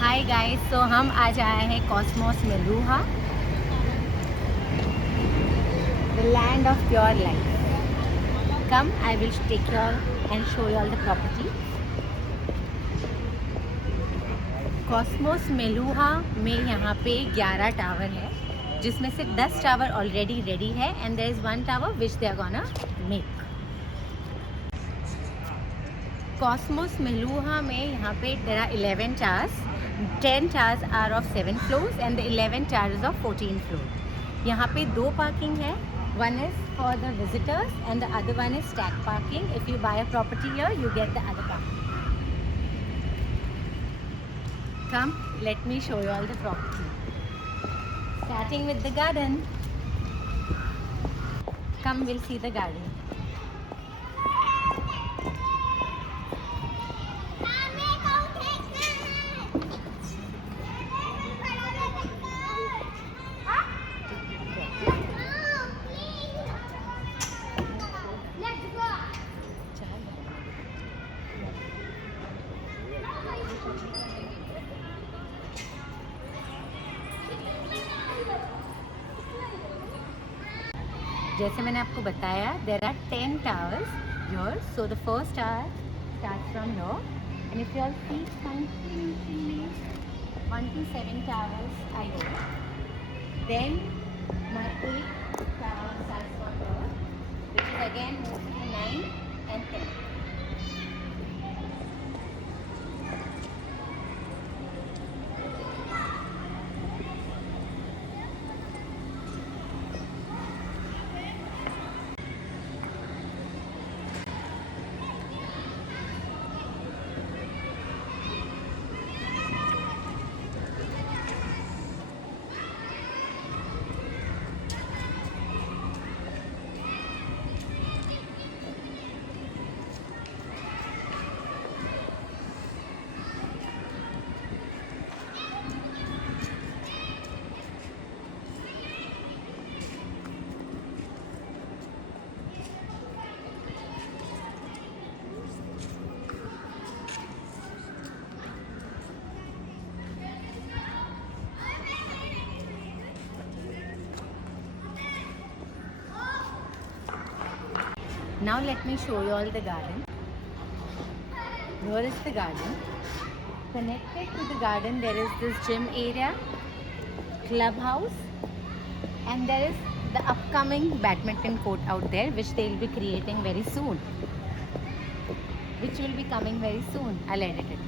Hi guys, सो हम आज आए हैं Cosmos Meluha, the land of pure life. Come, I will take you and show you all the property. Cosmos Meluha में यहाँ पे 11 टावर है, जिसमें से 10 टावर ऑलरेडी रेडी है and there is 1 tower which they are gonna make. Cosmos Meluha में यहाँ पे there are 11 towers, 10 towers are of 7 floors and the 11 towers of 14 floor. यहाँ पे 2 पार्किंग है, one is for the visitors and the other one is stack parking. If you buy a property here, you get the other parking. Come, let me show you all the property. Starting with the garden. Come, we'll see the garden. जैसे मैंने आपको बताया, there are 10 towers your, so the first tower start from your and if you all see continuously 1 to 7 towers are here. Then my 8th tower starts from here, which is again moved to 9 and 10. Now let me show you all the garden. Here is the garden. Connected to the garden there is this gym area, clubhouse, and there is the upcoming badminton court out there which they will be creating very soon. Which will be coming very soon. I'll edit it.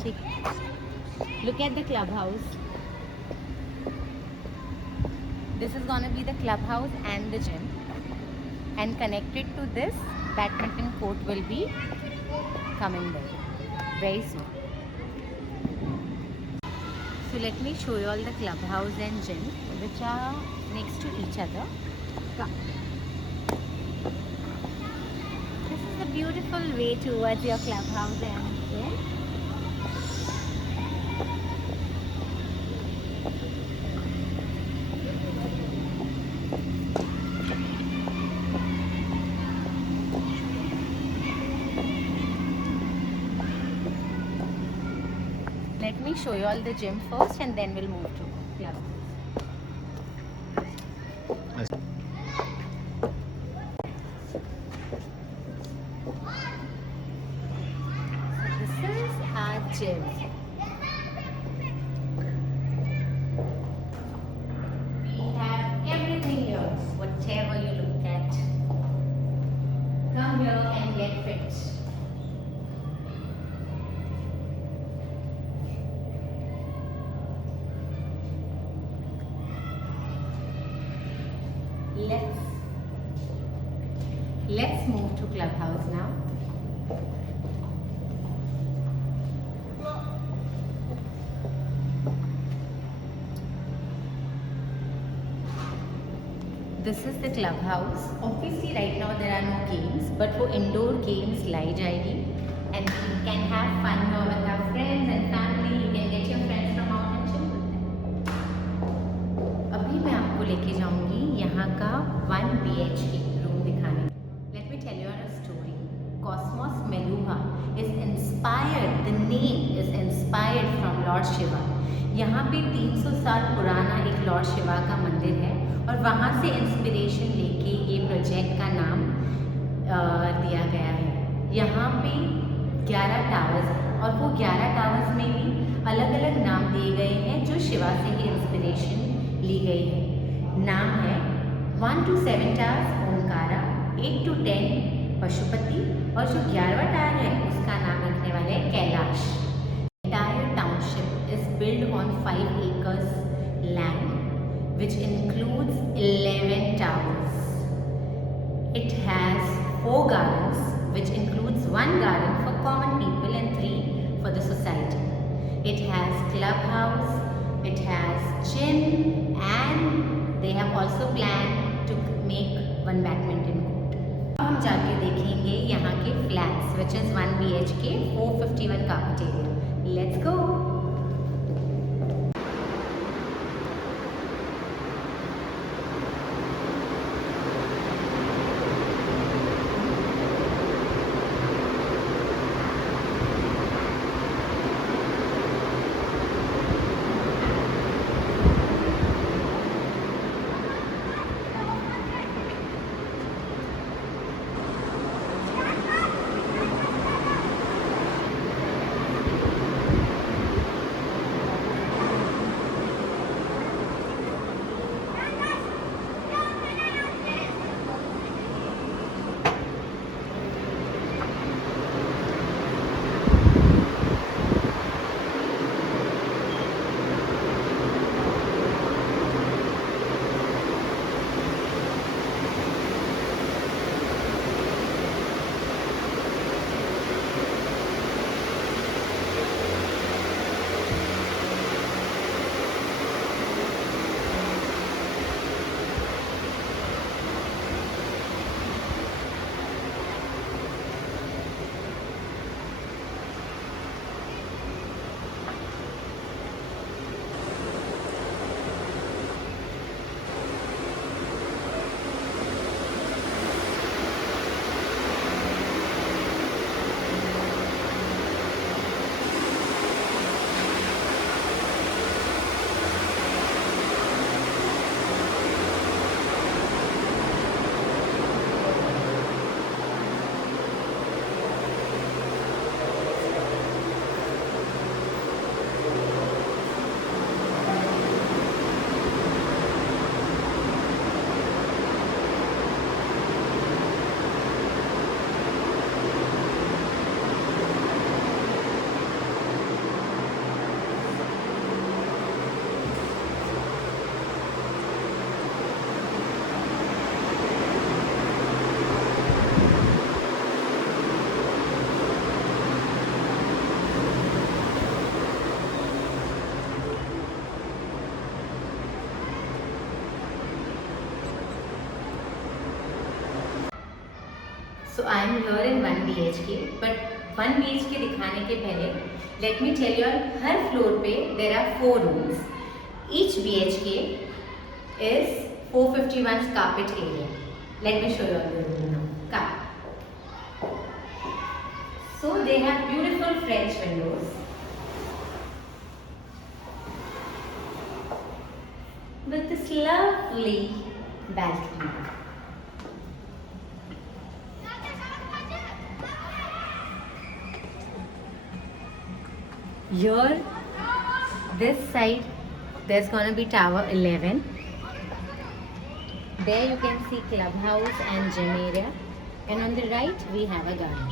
ठीक. Look at the clubhouse. This is gonna be the clubhouse and the gym, and connected to this badminton court will be coming there very soon. So let me show you all the clubhouse and gym which are next to each other. This is the beautiful way towards your clubhouse and gym. Let me show you all the gym first and then we'll move to club. This is our gym. We have everything here, whatever you look at. Come here and get fit. Let's move to clubhouse now. This is the clubhouse. Obviously right now there are no games, but for indoor games लाई जाएगी, and you can have fun here with our friends and family. You can get your friends from out and chill with them. अभी मैं आपको लेके जाऊंगी यहाँ का 1 BHK room दिखाने। Let me tell you a story. Cosmos Meluha is inspired, the name is inspired from Lord Shiva. यहाँ पे 300 साल पुराना एक लॉर्ड शिवा का मंदिर है और वहाँ से इंस्पिरेशन लेके ये प्रोजेक्ट का नाम दिया गया है। यहाँ पे 11 टावर्स हैं और वो 11 टावर्स में भी अलग अलग नाम दिए गए हैं जो शिवा से ही इंस्पिरेशन ली गई है। नाम है 1 to 7 टावर्स ओमकारा, 8 to 10 पशुपति और जो 11वां टावर है उसका नाम रखने वाले हैं Kailash. Entire township is built on 5 acres land which includes 11 towers. It has 4 gardens which includes 1 garden for common people and 3 for the society. It has clubhouse, it has gym, and they have also planned to make 1 badminton court. अब हम जाके देखेंगे यहाँ के flats which is 1 BHK 451 carpet area. Let's go. So I am here in 1 BHK, but 1 BHK दिखाने के पहले let me tell you हर फ्लोर पे there are 4 rooms. Each BHK is 451 carpet area. Let me show you the room now. Come. So they have beautiful French windows with this lovely balcony. Here, this side, there's gonna be tower 11. There you can see clubhouse and gym area, and on the right we have a garden.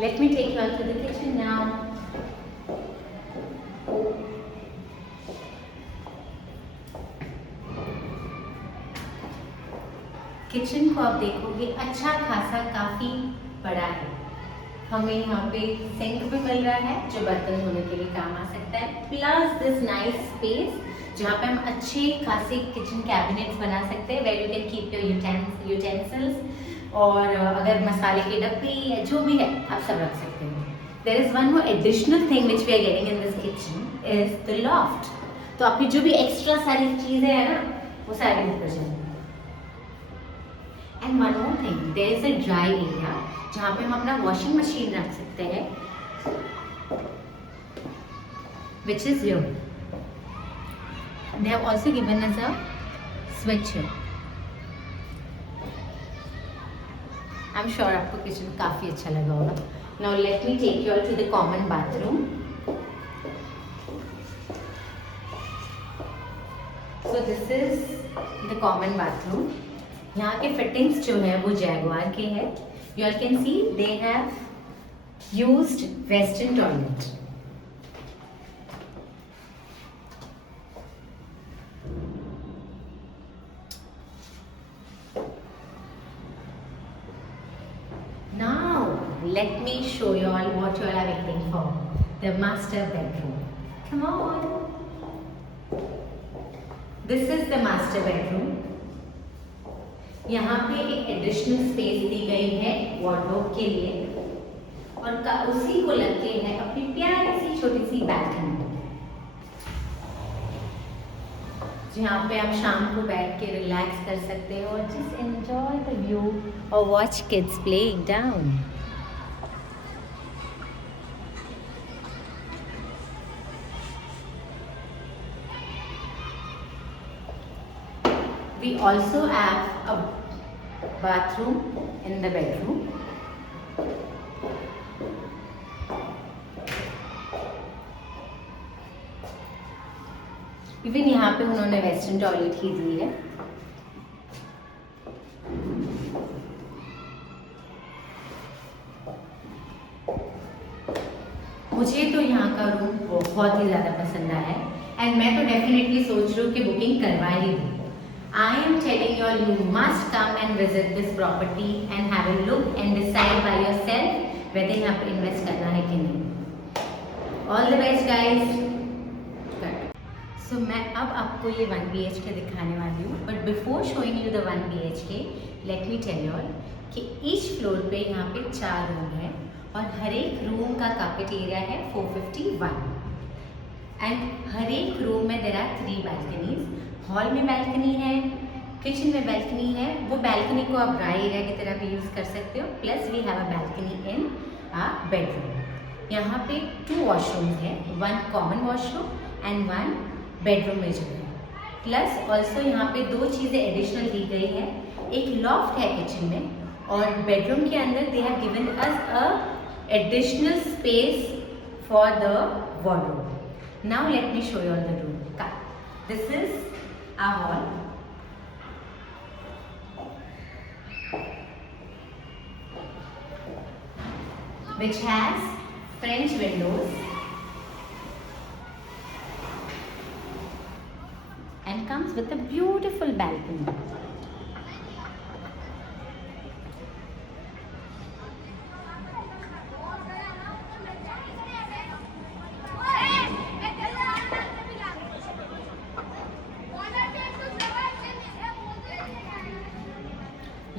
Let me take you out to the kitchen now. Kitchen को आप देखोगे अच्छा खासा काफी बड़ा है। हमें यहाँ पे सिंक भी मिल रहा है जो बर्तन धोने के लिए काम आ सकता है, प्लस दिस नाइस स्पेस जहाँ पे हम अच्छे खासे किचन कैबिनेट्स बना सकते हैं where you can keep your utensils, और अगर मसाले के डब्बे या जो भी है आप सब रख सकते हैं। There is one more additional thing which we are getting in this kitchen is the loft. तो आपकी जो भी एक्स्ट्रा सारी चीज़ें हैं ना वो सारी ऊपर जाएंगी। And one more thing, there is a dry area जहाँ पे हम अपना वॉशिंग मशीन रख सकते हैं, which is here. They have also given us a switch here. I'm sure आपको किचन काफ़ी अच्छा लगा होगा. Now let me take you all to the common bathroom. So this is the common bathroom. यहाँ के fittings जो है वो Jaguar के हैं. You all can see they have used Western toilet. Now let me show you all what you all are waiting for. The master bedroom. Come on. This is the master bedroom. यहाँ पे एक additional space दी गई है वार्डरोब के लिए और उसी को लग के है अपनी प्यारी सी छोटी सी बैल्कनी, जहाँ पे आप शाम को बैठ के रिलैक्स कर सकते हो और जस्ट एंजॉय द व्यू और watch kids playing down. We also have a bathroom in the bedroom. Even यहाँ पे उन्होंने वेस्टर्न टॉयलेट ही दी है. मुझे तो यहाँ का रूम बहुत ही ज़्यादा पसंद आया है एंड मैं तो डेफिनेटली सोच रही हूँ कि बुकिंग करवा ही दूँ. I am telling you all, you must come and visit this property and have a look and decide by yourself whether यहाँ पे इन्वेस्ट करना है कि नहीं. All the best guys. So मैं अब आपको ये 1 BHK दिखाने वाली हूँ, but before showing you the 1 BHK let me tell you all कि ईच फ्लोर पे यहाँ पे 4 रूम है और हर एक रूम का कार्पेट एरिया है 451 एंड हर एक रूम में देयर आर 3 बैल्कनीज. हॉल में बैल्कनी है, किचन में बैल्कनी है. वो बैल्कनी को आप ड्राई एरिया की तरह भी यूज़ कर सकते हो. Plus we have a balcony in a bedroom. यहाँ पे 2 वॉशरूम्स हैं, 1 कॉमन वॉशरूम एंड 1 बेडरूम में जो है. प्लस ऑल्सो यहाँ पे 2 चीज़ें एडिशनल दी गई है. एक लॉफ्ट है किचन में और बेडरूम के अंदर they have given us a additional space for the wardrobe. Now let me show you all the room. This is our hall. Which has French windows and comes with a beautiful balcony.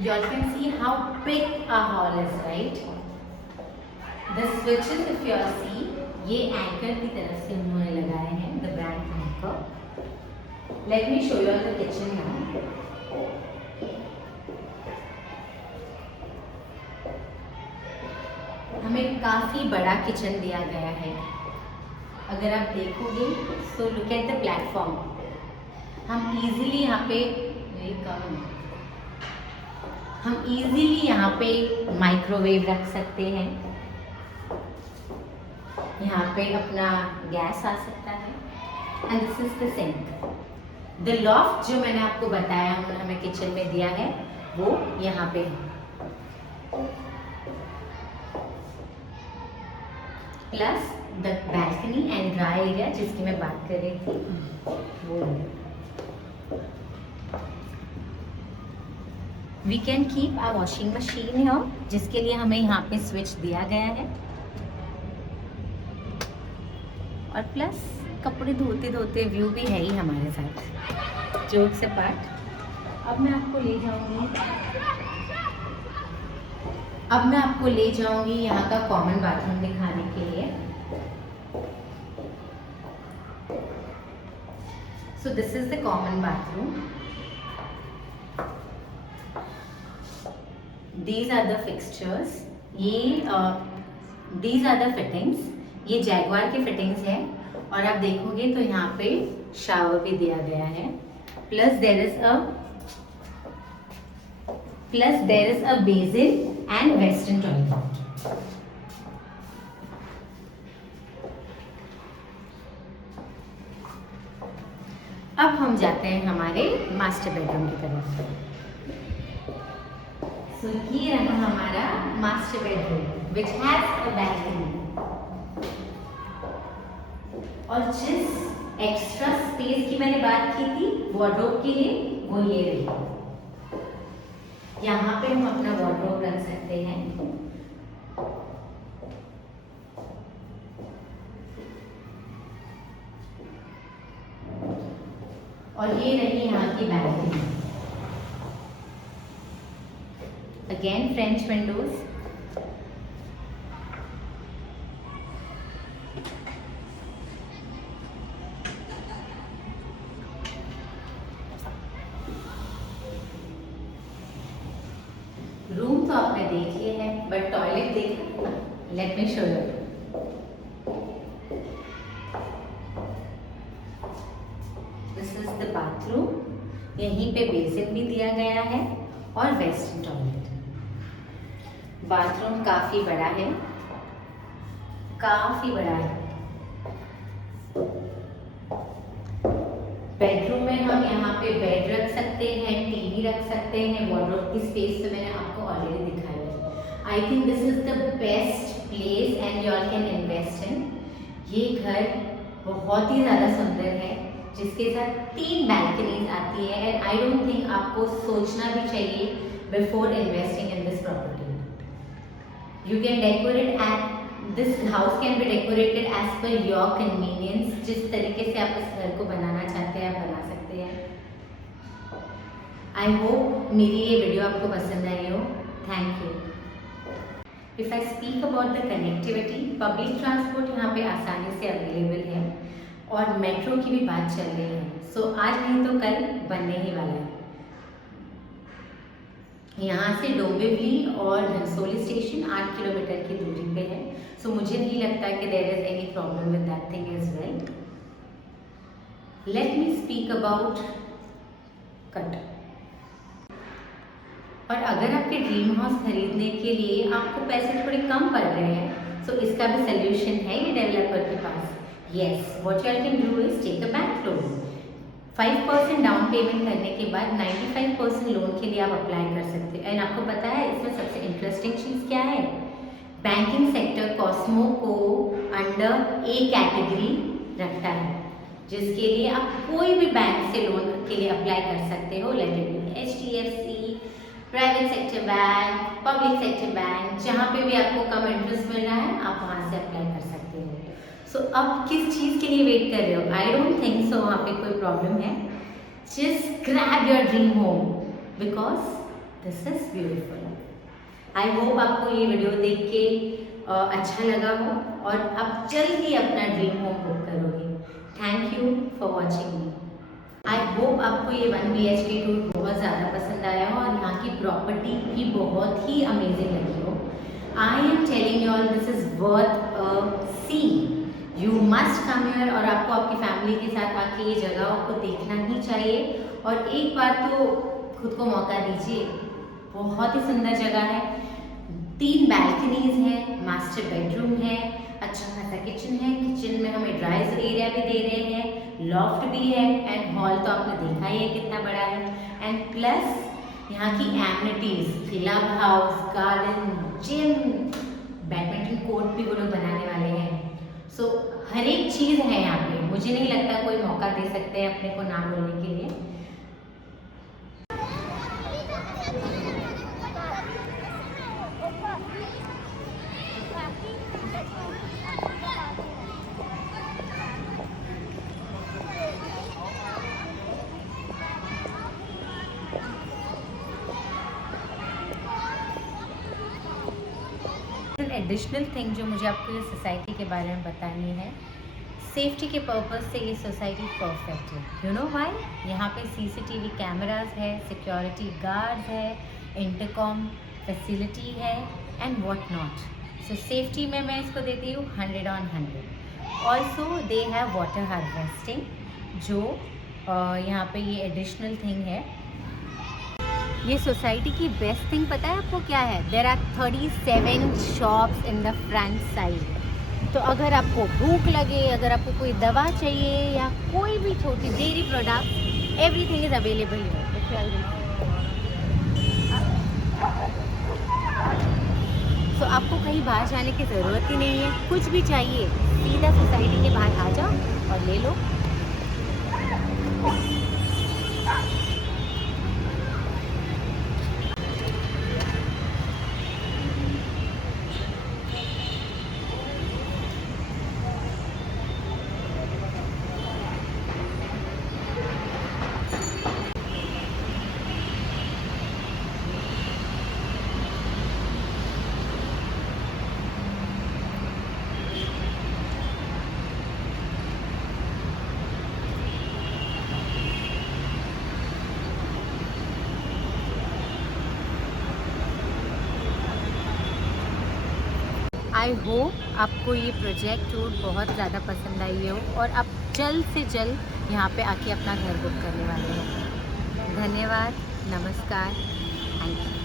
You all can see how big our hall is, right? The switches, if you all see, ये anchor की तरफ से उन्होंने लगाए हैं, the brand anchor. Let me show you all the kitchen now. हमें काफ़ी बड़ा किचन दिया गया है. अगर आप देखोगे, so look at the platform. हम easily यहाँ पे यहाँ पे माइक्रोवेव रख सकते हैं. यहाँ पे अपना गैस आ सकता है and this is the sink. The loft जो मैंने आपको बताया उन्होंने हमें किचन में दिया है वो यहाँ पे है. Plus the balcony and dry area जिसकी मैं बात कर रही थी वो है. We can keep our washing machine here, जिसके लिए हमें यहाँ पे स्विच दिया गया है. और प्लस कपड़े धोते धोते व्यू भी है ही हमारे साथ. जोक से पार्ट. अब मैं आपको ले जाऊंगी यहाँ का कॉमन बाथरूम दिखाने के लिए. So this is the common bathroom. These are the fixtures. ये these are the fittings. ये जैगवार की फिटिंग्स है और आप देखोगे तो यहाँ पे शावर भी दिया गया है. Plus there is a basin and western toilet. अब हम जाते हैं हमारे मास्टर बेडरूम की तरफ. So ये रहा हमारा master bedroom which has a balcony. और जिस एक्स्ट्रा स्पेस की मैंने बात की थी वार्डरोब के लिए, वो ये रही. यहाँ पे हम अपना वार्डरोब रख सकते हैं. और ये रही यहाँ की balcony. Again French Windows. Room तो आपने देख लिया है, बट टॉयलेट देखा. Let me show you. This is the bathroom. यहीं पे बेसिन भी दिया गया है और वेस्टर्न टॉयलेट. बाथरूम काफी बड़ा है, काफी बड़ा है. बेडरूम में हम यहाँ पे बेड रख सकते हैं, टीवी रख सकते हैं. वार्डरोब की स्पेस तो मैंने आपको ऑलरेडी दिखाई है. I think this is the best place and you all can invest in. ये घर बहुत ही ज़्यादा सुंदर है, जिसके साथ 3 बैल्कनीज आती है. एंड आई डोंट थिंक आपको सोचना भी चाहिए before investing in this property. You can decorate at this house can be decorated as per your convenience. जिस तरीके से आप इस घर को बनाना चाहते हैं आप बना सकते हैं. आई होप मेरी ये वीडियो आपको पसंद आई हो. Thank you. If I speak about the connectivity, public transport यहाँ पे आसानी से अवेलेबल है और मेट्रो की भी बात चल रही है. सो आज नहीं तो कल बनने ही वाला है. यहाँ से डोंबिवली और घनसोली स्टेशन 8 किलोमीटर की दूरी पे है. सो मुझे नहीं लगता कि there is any problem with that thing as well. Let me speak about cut. और अगर आपके ड्रीम हाउस खरीदने के लिए आपको पैसे थोड़े कम पड़ रहे हैं, सो इसका भी सोल्यूशन है ये डेवलपर के पास. Yes, what you can do is take a bank loan. 5% down payment करने के बाद 95% लोन के लिए आप अप्लाई कर सकते हैं. एंड आपको पता है इसमें सबसे इंटरेस्टिंग चीज़ क्या है? बैंकिंग सेक्टर कॉस्मो को अंडर ए कैटेगरी रखता है, जिसके लिए आप कोई भी बैंक से लोन के लिए अप्लाई कर सकते हो. Let it be HDFC, private sector bank, public sector bank, जहाँ पे भी आपको कम इंटरेस्ट मिल रहा है आप वहाँ से अप्लाई कर सकते हो. सो अब किस चीज़ के लिए वेट कर रहे हो? आई डोंट थिंक सो वहाँ पे कोई प्रॉब्लम है. Just grab your dream home because this is beautiful. I hope आपको ये वीडियो देख के अच्छा लगा हो और आप जल्द ही अपना ड्रीम होम बुक करोगे. Thank you for watching me. I hope आपको ये 1 BHK टूर बहुत ज़्यादा पसंद आया हो और यहाँ की प्रॉपर्टी भी बहुत ही अमेजिंग लगी हो. I am telling you all this is worth a see. You must come here. और आपको आपकी फैमिली के साथ आके ये जगह को देखना ही चाहिए और एक बार तो खुद को मौका दीजिए. बहुत ही सुंदर जगह है. 3 बैल्कनीज है, मास्टर बेडरूम है, अच्छा खासा किचन है. किचन में हमें ड्राइज एरिया भी दे रहे हैं, लॉफ्ट भी है एंड हॉल तो आपने देखा ही है कितना बड़ा है. एंड प्लस यहाँ की amenities, club house, garden, gym, badminton court भी वो लोग बनाने वाले हैं. सो हर एक चीज़ है यहाँ पे. मुझे नहीं लगता कोई मौका दे सकते हैं अपने को ना बोलने के लिए. एडिशनल थिंग जो मुझे आपको ये सोसाइटी के बारे में बतानी है, सेफ्टी के पर्पज़ से ये सोसाइटी परफेक्ट है. You know why? यहाँ पे CCTV कैमरास है, सिक्योरिटी गार्ड्स है, इंटरकॉम फैसिलिटी है एंड वॉट नॉट। सो सेफ्टी में मैं इसको देती हूँ 100/100। Also they have water harvesting, जो यहाँ पे ये एडिशनल थिंग है। ये सोसाइटी की बेस्ट थिंग पता है आपको क्या है? There are 37 shops in the front side. तो अगर आपको भूख लगे, अगर आपको कोई दवा चाहिए या कोई भी छोटी dairy product, everything is available here. तो आपको कहीं बाहर जाने की ज़रूरत ही नहीं है। कुछ भी चाहिए सीधा सोसाइटी के बाहर आ जाओ और ले लो। आई होप आपको ये प्रोजेक्ट टूर बहुत ज़्यादा पसंद आई हो और आप जल्द से जल्द यहाँ पे आके अपना घर बुक करने वाले हो। धन्यवाद, नमस्कार, थैंक यू।